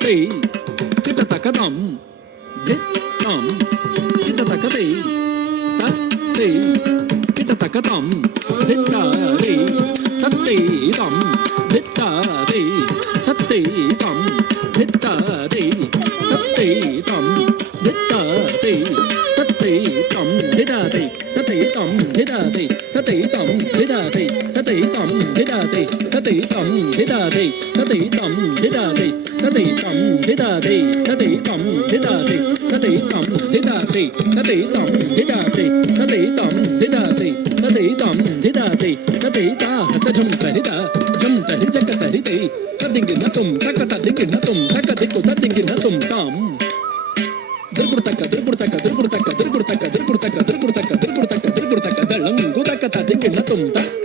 தே திட்ட தக்கதம் தித்தம் திட்ட தக்கதை தத்தை திட்ட தக்கதம் தித்தாரே தத்தை தம் தித்தாரே தத்தை தம் தித்தாரே தத்தை தம் தித்தாரே தத்தை தம் திதாதே தத்தை தம் திதாதே தத்தை தம் திதாதே தத்தை தம் திதாதே தத்தை தம் திதாதே தத்தை தம் திதாதே தத்தை தம் திதாதே தத்தை தம் திதாதே தத்தை தம் திதாதே தத்தை தம் திதாதே தத்தை தம் திதாதே தத்தை தம் திதாதே தத்தை தா தஜம் தரிதா ஜம் தரி ஜக தரிதே ததிங்கு நதும் தக்க ததிங்கு நதும் தக்க திக்கு ததிங்கு நதும் தாம் திருகுர்தக்க திருகுர்தக்க திருகுர்தக்க திருகுர்தக்க திருகுர்தக்க திருகுர்தக்க திருகுர்தக்க திருகுர்தக்க தளம் குதக்க ததிங்கு நதும் தக்க